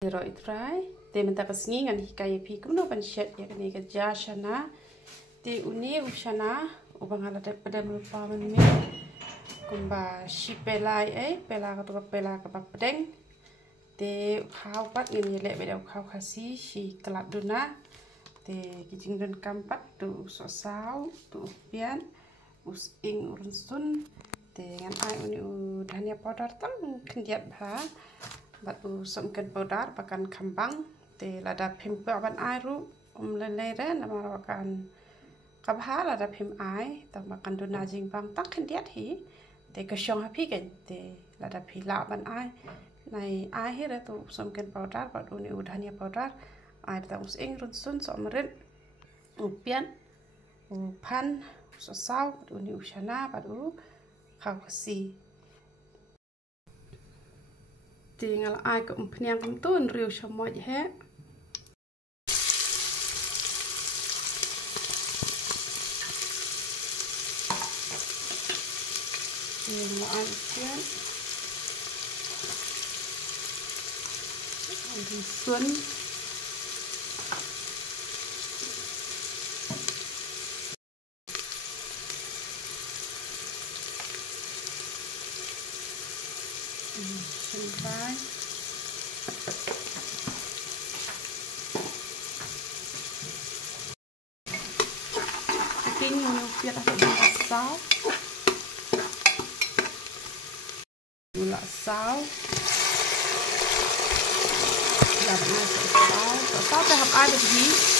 Rồi try, thì mình ta pas nghi ngan hikai pi kumno ban shet ya kan ga ja shana, ti uni ushana ubang ala de pada melupa men mi kumba shipelai pela ka to pela ka papdeng te khau pat ngin le be dau khau khasi shi kelat duna te kijing dan kampat tu so sau tu pian us ing urun sun te ngan ai uni dhania powder tam kendiat ha bat u somken powder pakan kambang te lada pimpa ban ai ru lele re nama kan kabha lada pim ai tak makan duna jing bang tak kendiat hi te kesyong happy kan te lada pila ban ai này ai hết rồi tụ xong cần powder và đồ này udhania powder ai ta us ing run sun so meren upian upan so sao đồ này shana và đồ khao si tinggal ai cũng phèn cũng tuôn riêu cho mọi hết tinggal ai pian đi xuân xuân vai kinh nhiều việc là sáu là sáu làm ai sợ sáu để học ai được gì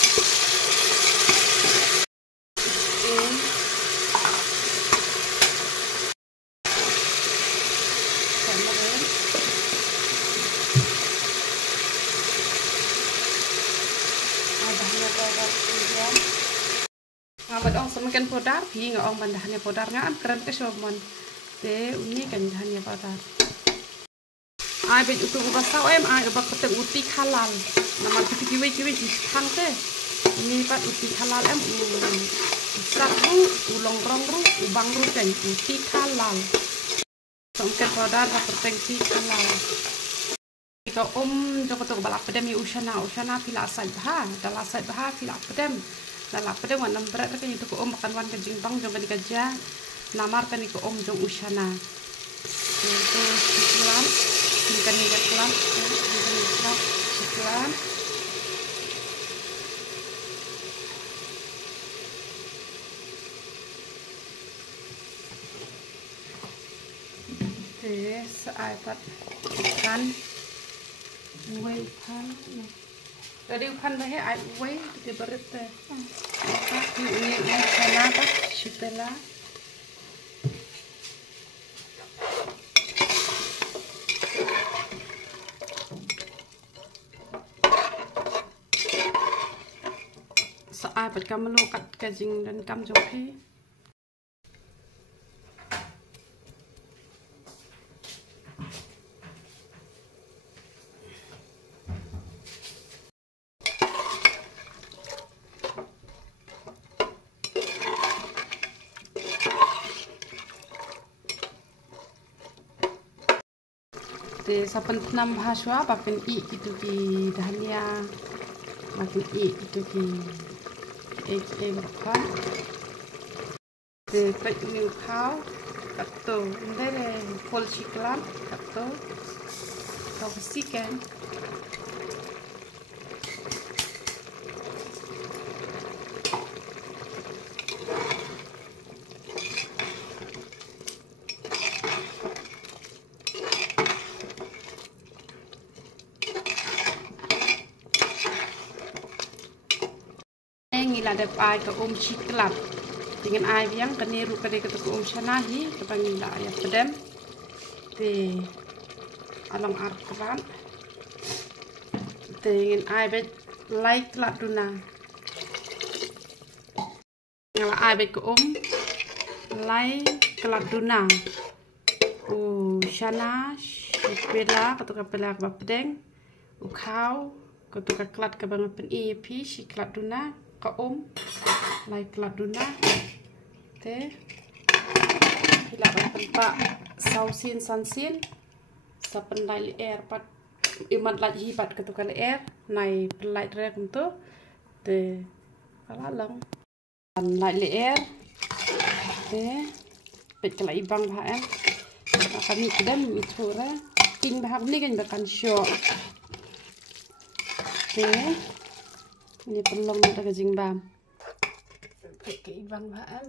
ngabad ong semakin podar pi nga ong bandahnya podar nga keren ke shomon te uni kan dhania podar ai bên tụ ba sao em ai ba có tự uti halal nama kiwi kiwi di thang te ini pat uti halal em sabu ulong rong ru ubang ru kan uti halal songken powder ba penting ti halal jika joko to balap pedem yu ushana pila asai bah dala asai bah pila pedem dala pedem wan berat kan itu ko makan wan ke jingbang jong kan dikaja namar kan ko jong ushana itu iklan bukan iklan iklan thế ai bắt pan quay pan rồi đi pan với ai quay thì bớt tệ các những shana bắt shipela ai bật cam lô cắt cái dinh đến cam trong thế te sapan nam bahaswa papen I itu ki dhania makin I itu ki berapa te tek new cow kato ndere pol chiklan kato kau sikan là đẹp ai có chiklat dengan ai yang keniru kadai ke shana hi kepangin la ya pedem te along arkran dengan ai bet like la duna ngala ai bet ko like la duna shana shipela katuka pela ka pedeng khau katuka klat ka bang pen I pi shiklat duna ka lai kelat duna te pila tempat sausin sansin sapen lai air pat iman lagi hibat ketukar air nai pelait rek untuk te kalalong lait air te pet kala ibang bahan kami kedan mitura king bahap ni kan bahkan show te ini pelong ada kejing bam pet ke ibang bahan